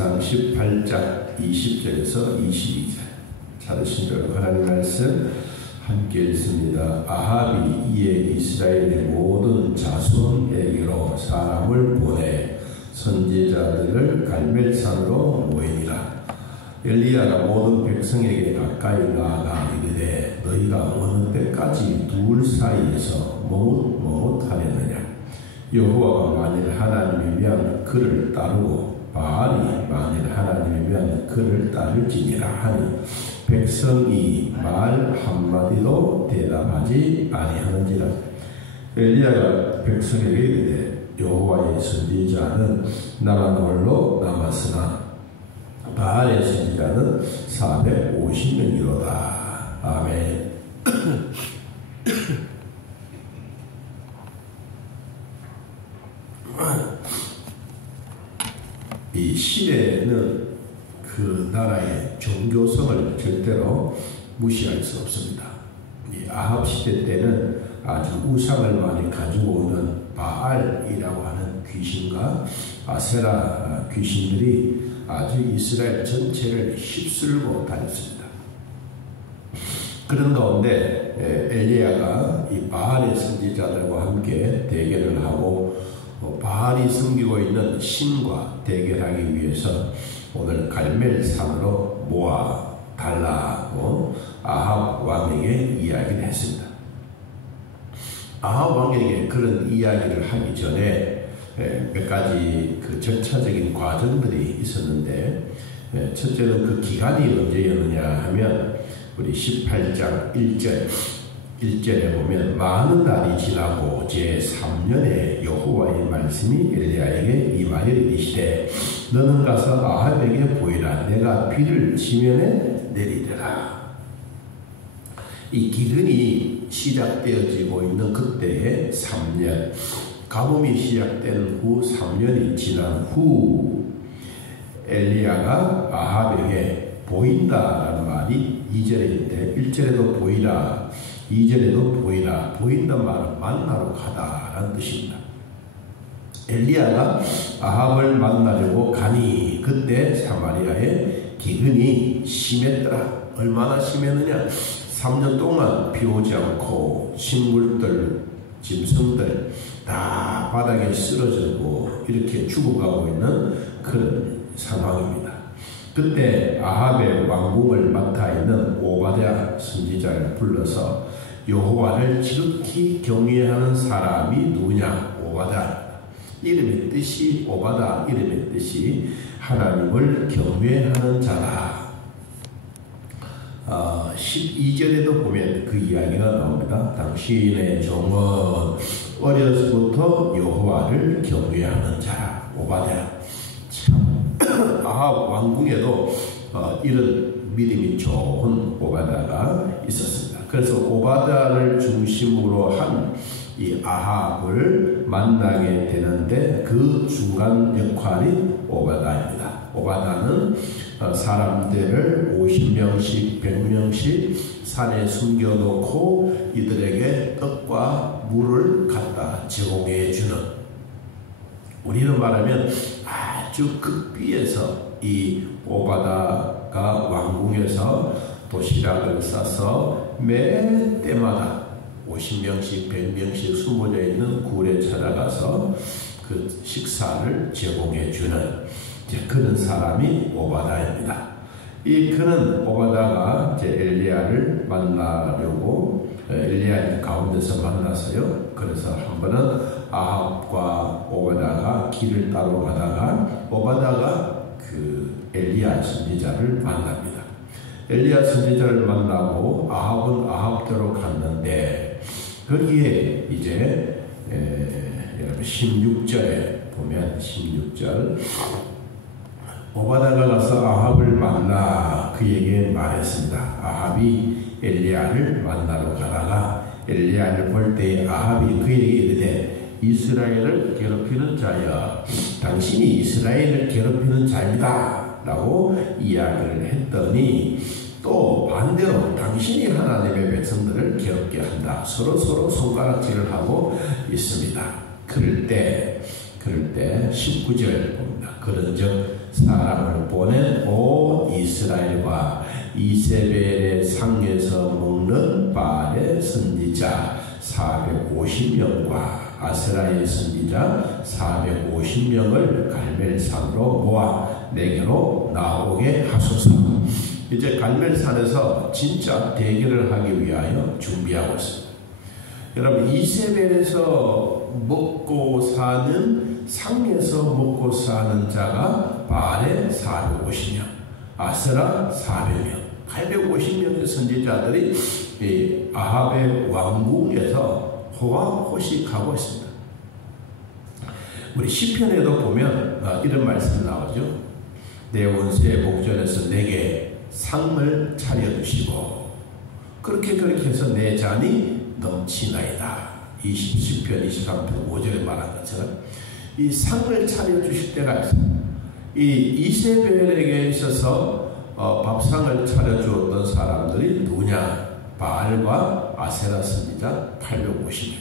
사무엘상 18장 20절에서 22절 찾으신 대로 하나님 말씀 함께 읽습니다. 아합이 이에 이스라엘의 모든 자손에게로 사람을 보내 선지자들을 갈멜산으로 모이니라. 엘리야가 모든 백성에게 가까이 나아가 이르되 너희가 어느 때까지 둘 사이에서 머뭇머뭇하려느냐. 여호와가 만일 하나님이면 그를 따르고 바알이 만일 하나님이면 그를 따를지니라 하니 백성이 말 한마디도 대답하지 아니하는지라. 엘리야가 백성에게 이르되 여호와의 선지자는 나만 홀로 남았으나 바알의 선지자는 450명이로다. 아멘. 이 시대에는 그 나라의 종교성을 절대로 무시할 수 없습니다. 이 아합 시대 때는 아주 우상을 많이 가지고 오는 바알이라고 하는 귀신과 아세라 귀신들이 아주 이스라엘 전체를 휩쓸고 다녔습니다. 그런 가운데 엘리야가 이 바알의 선지자들과 함께 대결을 하고 바알이 섬기고 있는 신과 대결하기 위해서 오늘 갈멜산으로 모아 달라고 아합 왕에게 이야기를 했습니다. 아합 왕에게 그런 이야기를 하기 전에 몇 가지 그 절차적인 과정들이 있었는데, 첫째는 그 기간이 언제였느냐 하면 우리 18장 1절에 보면 많은 날이 지나고 제3년에 여호와의 말씀이 엘리야에게 임하여 이르시되 너는 가서 아합에게 보이라. 내가 비를 지면에 내리리라. 이 기근이 시작되어지고 있는 그때의 3년, 가뭄이 시작된 후 3년이 지난 후 엘리야가 아합에게 보인다라는 말이 2절인데 1절에도 보이라, 2절에도 보이라. 보인다는 말은 만나러 가다라는 뜻입니다. 엘리야가 아합을 만나려고 가니 그때 사마리아의 기근이 심했더라. 얼마나 심했느냐? 3년 동안 비 오지 않고 식물들, 짐승들 다 바닥에 쓰러지고 이렇게 죽어가고 있는 그런 상황입니다. 그때 아합의 왕궁을 맡아 있는 오바댜 선지자를 불러서 여호와를 지극히 경외하는 사람이 누구냐? 오바댜. 이름의 뜻이 오바다, 이름의 뜻이 하나님을 경외하는 자다. 12절에도 보면 그 이야기가 나옵니다. 당신의 종은 어려서부터 여호와를 경외하는 자라. 오바댜. 참 아합 왕궁에도 이런 믿음이 좋은 오바댜가 있었습니다. 그래서 오바댜를 중심으로 한 이 아합을 만나게 되는데 그 중간 역할이 오바댜입니다. 오바댜는 사람들을 50명씩 100명씩 산에 숨겨놓고 이들에게 떡과 물을 갖다 제공해 주는, 우리는 말하면 아주 극비에서 이 오바댜가 왕궁에서 도시락을 싸서 매 때마다 50명씩 100명씩 숨어져 있는 굴에 찾아가서 그 식사를 제공해 주는 그런 사람이 오바댜입니다. 이 그는 오바댜가 엘리야를 만나려고 엘리야 가운데서 만나서요. 그래서 한 번은 아합과 오바댜가 길을 따로 가다가 오바댜가 그 엘리야 선지자를 만납니다. 엘리야 선지자를 만나고 아합은 아합대로 갔는데 거기에 이제 16절에 보면 16절 오바댜가 가서 아합을 만나 그에게 말했습니다. 아합이 엘리야를 만나러 가다가 엘리야를 볼 때 아합이 그에게 이르되 이스라엘을 괴롭히는 자여 당신이 이스라엘을 괴롭히는 자이다 라고 이야기를 했더니 또 반대로 당신이 하나님의 백성들을 괴롭게 한다. 서로 손가락질을 하고 있습니다. 그럴 때 19절 봅니다. 그런즉 사람을 보낸 온 이스라엘과 이세벨의 상에서 먹는 바알의 선지자 450명과 아세라의 선지자 450명을 갈멜산으로 모아 내게로 나오게 하소서. 이제 갈멜산에서 진짜 대결을 하기 위하여 준비하고 있습니다. 여러분, 이세벨에서 먹고 사는, 상에서 먹고 사는 자가 바알의 450명, 아세라 400명, 850명의 선지자들이 아합의 왕궁에서 호화호식하고 있습니다. 우리 시편에도 보면 이런 말씀이 나오죠. 내 원수의 목전에서 내게 상을 차려주시고 그렇게 해서 내 잔이 넘치나이다. 20편 23편 5절에 말한 것처럼 이 상을 차려주실 때가 있습니다. 이 이세벨에게 있어서 밥상을 차려주었던 사람들이 누구냐? 바알과 아세라 선지자 850명.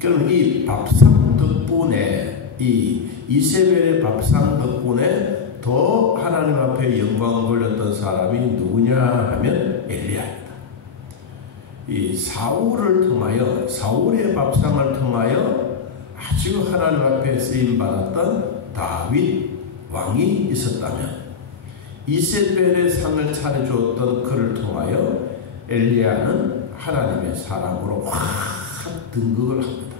그럼 이 밥상 덕분에, 이 이세벨의 밥상 덕분에 더 하나님 앞에 영광을 돌렸던 사람이 누구냐 하면 엘리야입니다. 이 사울을 통하여, 사울의 밥상을 통하여 아주 하나님 앞에 쓰임 받았던 다윗 왕이 있었다면, 이세벨의 상을 차려주었던 그를 통하여 엘리야는 하나님의 사람으로 확 등극을 합니다.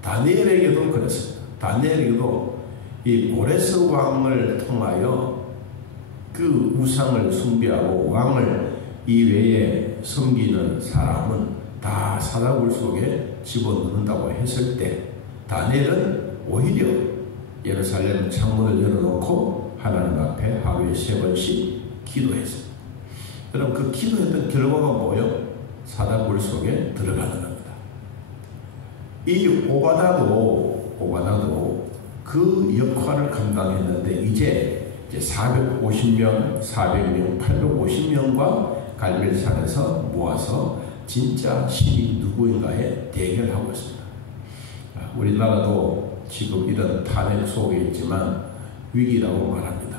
다니엘에게도 그랬습니다. 다니엘에게도 이 고레스 왕을 통하여 그 우상을 숭배하고 왕을 이외에 섬기는 사람은 다 사다굴 속에 집어넣는다고 했을 때, 다니엘은 오히려 예루살렘 창문을 열어놓고 하나님 앞에 하루에 3번씩 기도했습니다. 여러분, 그 기도했던 결과가 뭐예요? 사다굴 속에 들어가는 겁니다. 이 오바다도 그 역할을 감당했는데 이제 450명, 400명, 850명과 갈멜산에서 모아서 진짜 신이 누구인가에 대결하고 있습니다. 우리나라도 지금 이런 탄핵 속에 있지만 위기라고 말합니다.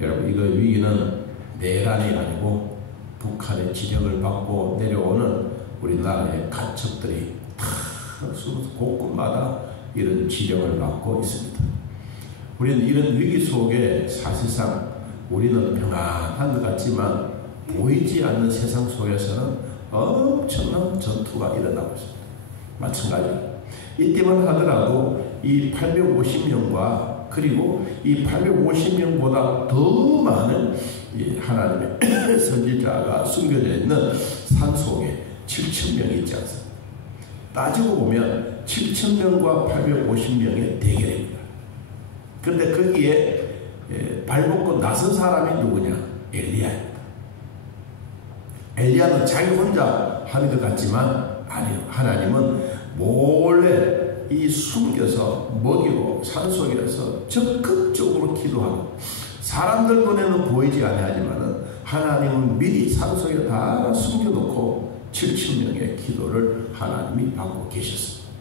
여러분, 이거 위기는 내란이 아니고 북한의 지령을 받고 내려오는 우리나라의 간첩들이 다 곳곳마다 이런 지령을 받고 있습니다. 우리는 이런 위기 속에 사실상 우리는 평안한 것 같지만 보이지 않는 세상 속에서는 엄청난 전투가 일어나고 있습니다. 마찬가지로 이때만 하더라도 이 850명과 그리고 이 850명보다 더 많은 하나님의 선지자가 숨겨져 있는 산 속에 7,000명이 있지 않습니까? 따지고 보면 7,000명과 850명의 대결입니다. 그런데 거기에 발벗고 나선 사람이 누구냐? 엘리야입니다. 엘리야는 자기 혼자 하는 것 같지만 아니요. 하나님은 몰래 이 숨겨서 먹이고 산속에서 적극적으로 기도하고, 사람들 눈에는 보이지 아니하지만은 하나님은 미리 산속에 다 숨겨놓고 7,000명의 기도를 하나님이 받고 계셨습니다.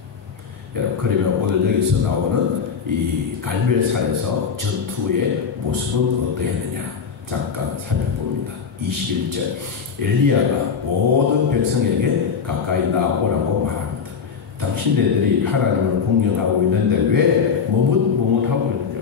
여러분, 그러면 오늘 여기서 나오는 이 갈멜산에서 전투의 모습은 어떠했느냐 잠깐 살펴봅니다. 21절, 엘리야가 모든 백성에게 가까이 나오라고 말합니다. 당신네들이 하나님을 공경하고 있는데 왜 머뭇머뭇하고 있느냐?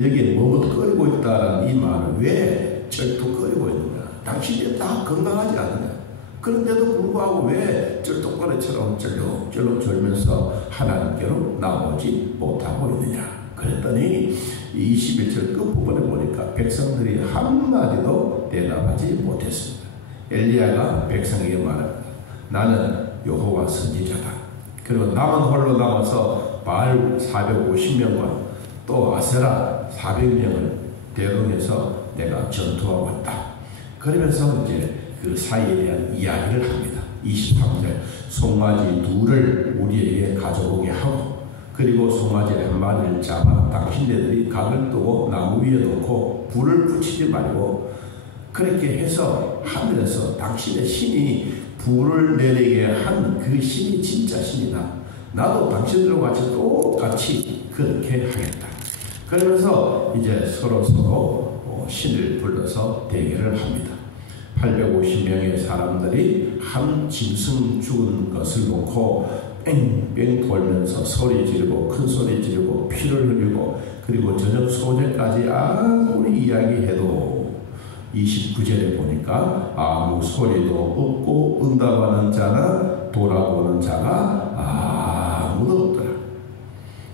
여기에 머뭇거리고 있다는 이 말은 왜 절뚝거리고 있느냐? 당신이 다 건강하지 않느냐? 그런데도 불구하고 왜 쩔뚝거리처럼 쩔룩쩔룩 졸면서 하나님께로 나오지 못하고 있느냐? 그랬더니 21절 끝부분에 보니까 백성들이 한마디도 대답하지 못했습니다. 엘리야가 백성에게 말합니다. 나는 여호와 선지자다. 그리고 나만 홀로 남아서 바알 450명과 또 아세라 400명을 대동해서 내가 전투하고 있다. 그러면서 이제 그 사이에 대한 이야기를 합니다. 23절, 송아지 둘을 우리에게 가져오게 하고, 그리고 송아지 한 마리를 잡아 당신네들이 각을 뜨고 나무 위에 놓고 불을 붙이지 말고, 그렇게 해서 하늘에서 당신의 신이 불을 내리게 한 그 신이 진짜 신이다. 나도 당신들과 같이 똑같이 그렇게 하겠다. 그러면서 이제 서로 신을 불러서 대결을 합니다. 850명의 사람들이 한 짐승 죽은 것을 놓고 뺑뺑 돌면서 소리 지르고 큰 소리 지르고 피를 흘리고 그리고 저녁 소재까지 아무리 이야기해도 29절에 보니까 아무 소리도 없고 응답하는 자나 돌아보는 자가 아무도 없더라.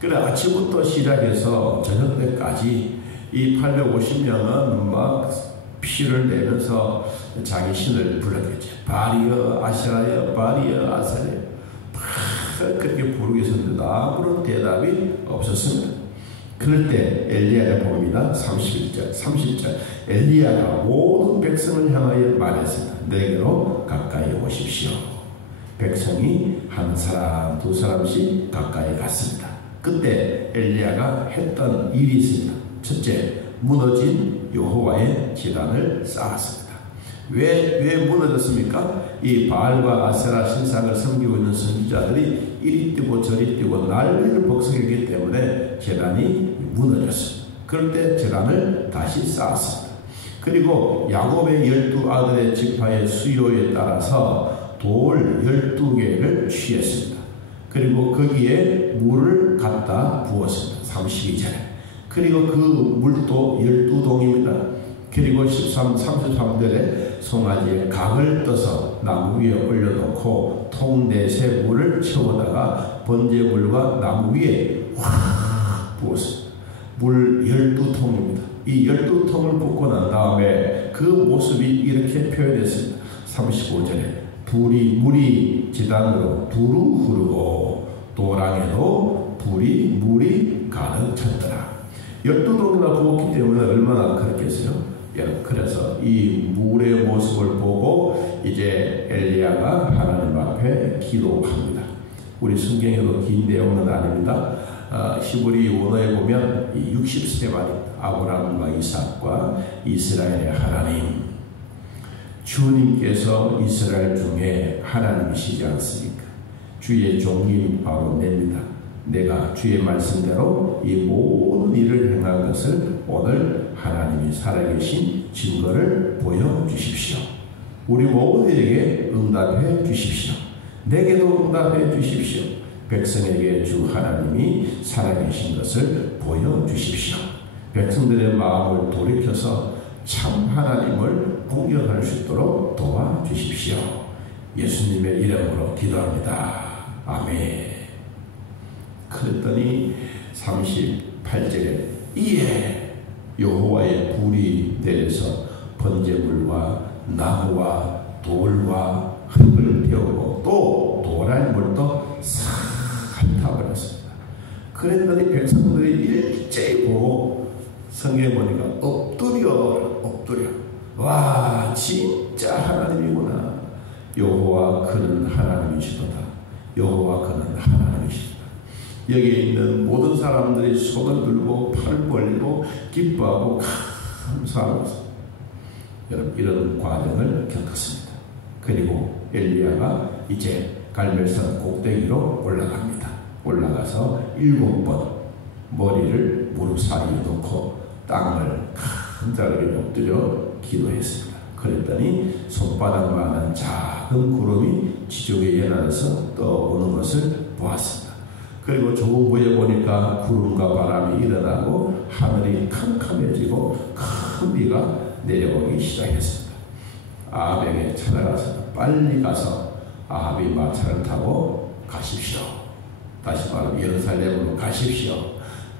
그래 아침부터 시작해서 저녁 때까지 이 850명은 막 피를 내면서 자기 신을 불렀겠지. 바리여 아세라여 바리여 아세라여 막 그렇게 부르게 했는데 아무런 대답이 없었습니다. 그럴 때 엘리야를 봅니다. 30절 엘리야가 모든 백성을 향하여 말했습니다. 내게로 가까이 오십시오. 백성이 한 사람 두 사람씩 가까이 갔습니다. 그때 엘리야가 했던 일이 있습니다. 첫째, 무너진 여호와의 제단을 쌓았습니다. 왜 무너졌습니까? 이 바알과 아세라 신상을 섬기고 있는 선지자들이 이리 뛰고 저리 뛰고 난리를 벌이기 때문에 제단이 무너졌습니다. 그럴 때 제단을 다시 쌓았습니다. 그리고 야곱의 12아들의 지파의 수요에 따라서 돌 12개를 취했습니다. 그리고 거기에 물을 갖다 부었습니다. 32절에. 그리고 그 물도 12동입니다. 그리고 33절에 송아지에 각을 떠서 나무 위에 올려놓고 통 넷에 물을 채우다가 번제물과 나무 위에 확 부었습니다. 물 12통입니다. 이 12통을 붓고 난 다음에 그 모습이 이렇게 표현됐습니다. 35절에 물이 지단으로 두루 흐르고 도랑에도 물이 가득 찼더라. 12동이나 부었기 때문에 얼마나 그렇겠어요? 그래서 이 물의 모습을 보고 이제 엘리야가 하나님 앞에 기도합니다. 우리 성경에도 긴 내용은 아닙니다. 히브리 원어에 보면 60세만입니다. 아브라함과 이삭과 이스라엘의 하나님, 주님께서 이스라엘 중에 하나님이시지 않습니까? 주의 종이 바로 냅니다. 내가 주의 말씀대로 이 모든 일을 행한 것을 오늘 하나님이 살아계신 증거를 보여주십시오. 우리 모두에게 응답해 주십시오. 내게도 응답해 주십시오. 백성에게 주 하나님이 살아계신 것을 보여주십시오. 백성들의 마음을 돌이켜서 참 하나님을 공경할 수 있도록 도와주십시오. 예수님의 이름으로 기도합니다. 아멘. 그랬더니 38절에 이에 여호와의 불이 내려서 번제물과 나무와 돌과 흙을 태우고 또 도랄물도 싹 핥아버렸습니다. 그랬더니 백성들이 일제히 보고 성경에 보니까 엎드려 와 진짜 하나님이구나. 여호와 그는 하나님이시도다. 여호와 그는 하나님이시도다. 여기에 있는 모든 사람들이 손을 들고 팔을 벌리고 기뻐하고 감사하고 있습니다. 여러분 이런 과정을 겪었습니다. 그리고 엘리야가 이제 갈멜산 꼭대기로 올라갑니다. 올라가서 7번 머리를 무릎 사이에 놓고 땅을 간절하게 엎드려 기도했습니다. 그랬더니 손바닥만한 작은 구름이 지중해 연안에서 떠오는 것을 보았습니다. 그리고 조금 후에 보니까 구름과 바람이 일어나고 하늘이 캄캄해지고 큰 비가 내려오기 시작했습니다. 아합에게 찾아가서 빨리 가서 아합이 마차를 타고 가십시오. 다시 말하면 예루살렘으로 가십시오.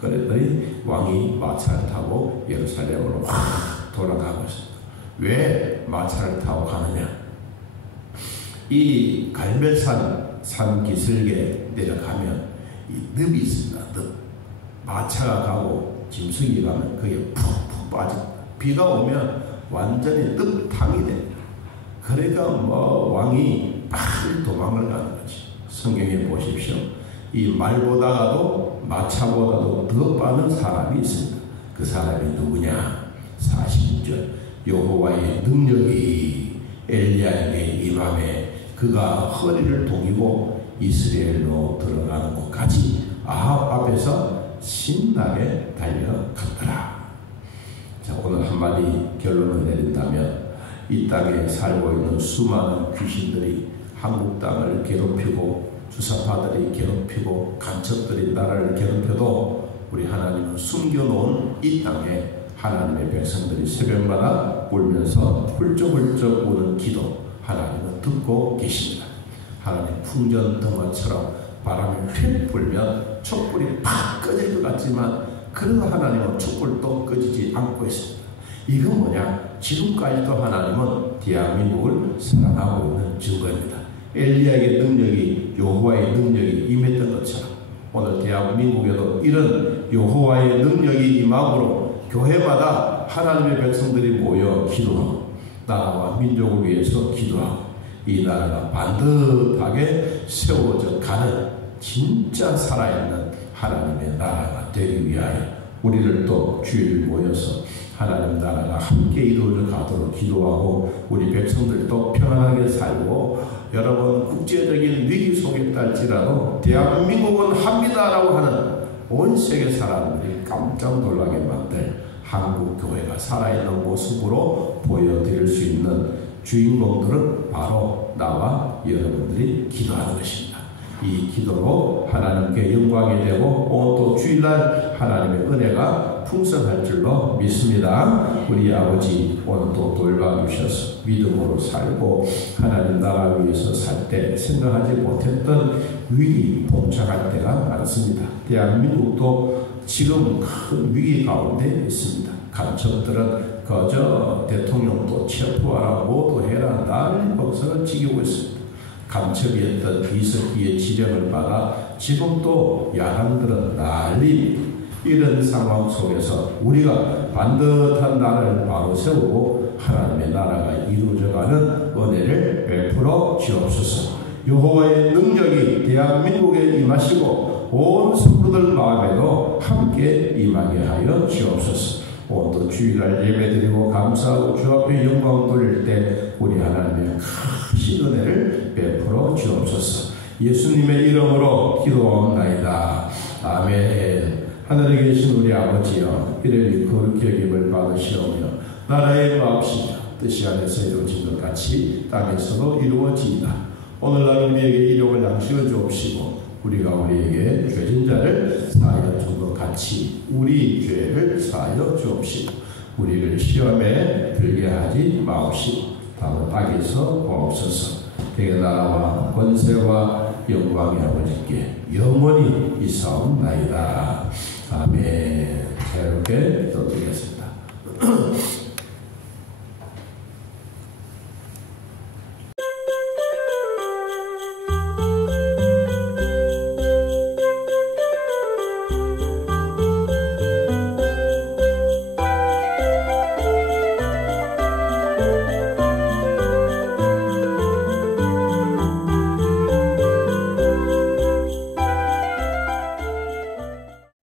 그랬더니 왕이 마차를 타고 예루살렘으로 확 돌아가고 있습니다. 왜 마차를 타고 가느냐? 이 갈멜산 산 기슭에 내려가면 이 늪이 있습니다. 늪. 마차가 가고 짐승이 가면 그게 푹푹 빠집니다. 비가 오면 완전히 늪탕이 됩니다. 그러니까 왕이 빨리 도망을 가는 거지. 성경에 보십시오. 이 말보다도 마차보다도 더 빠른 사람이 있습니다. 그 사람이 누구냐? 40절 여호와의 능력이 엘리야에게 임함에 그가 허리를 동이고 이스라엘로 들어가는 곳까지 아합 앞에서 신나게 달려갔더라. 자, 오늘 한마디 결론을 내린다면 이 땅에 살고 있는 수많은 귀신들이 한국 땅을 괴롭히고 주사파들이 괴롭히고 간첩들이 나라를 괴롭혀도 우리 하나님은 숨겨놓은 이 땅에 하나님의 백성들이 새벽마다 울면서 훌쩍훌쩍 우는 기도 하나님은 듣고 계십니다. 하나님 풍전등화처럼 바람이 휙 불면 촛불이 팍 꺼질 것 같지만 그래도 하나님은 촛불도 꺼지지 않고 있습니다. 이건 뭐냐? 지금까지도 하나님은 대한민국을 사랑하고 있는 증거입니다. 엘리야의 능력이 여호와의 능력이 임했던 것처럼 오늘 대한민국에도 이런 여호와의 능력이 임함으로 교회마다 하나님의 백성들이 모여 기도하고 나라와 민족을 위해서 기도하고 이 나라가 반듯하게 세워져 가는 진짜 살아있는 하나님의 나라가 되기 위하여 우리를 또 주일 모여서 하나님 나라가 함께 이루어져 가도록 기도하고 우리 백성들도 편안하게 살고 여러분 국제적인 위기 속에 있달지라도 대한민국은 합니다라고 하는 온 세계 사람들이 깜짝 놀라게 만들 한국교회가 살아있는 모습으로 보여드릴 수 있는 주인공들은 바로 나와 여러분들이 기도하는 것입니다. 이 기도로 하나님께 영광이 되고 오늘도 주일날 하나님의 은혜가 풍성할 줄로 믿습니다. 우리 아버지 오늘도 돌봐주셔서 믿음으로 살고 하나님 나라 위해서 살 때 생각하지 못했던 위기 봉착할 때가 많습니다. 대한민국도 지금 큰 위기 가운데 있습니다. 간첩들은 그저 대통령도 체포하라 모두 해라 난리 법석을 지키고 있습니다. 간첩이었던 이석기의 지령을 받아 지금도 야당들은 난리입니다. 이런 상황 속에서 우리가 반듯한 나라를 바로 세우고 하나님의 나라가 이루어져가는 은혜를 베풀어 주옵소서. 여호와의 능력이 대한민국에 임하시고 온 성도들 마음에도 함께 임하게 하여 주옵소서. 오늘도 주일날 예배드리고 감사하고 주 앞에 영광 돌릴 때 우리 하나님의 크신 은혜를 베풀어 주옵소서. 예수님의 이름으로 기도하옵나이다. 아멘. 하늘에 계신 우리 아버지여, 이름이 거룩히 여김을 받으시오며 나라의 마음씨며 뜻이 하늘에서 이루어진 것 같이 땅에서도 이루어지이다. 오늘날 우리에게 일용할 양식을 주옵시고 우리가 우리에게 죄진 자를 사하여 준 것 같이 우리 죄를 사하여 주옵시고 우리를 시험에 들게 하지 마옵시고 다만 악에서 구하옵소서. 대개 나라와 권세와 영광의 아버지께 영원히 이사옵나이다. 아멘. 자유롭게 기도드리겠습니다.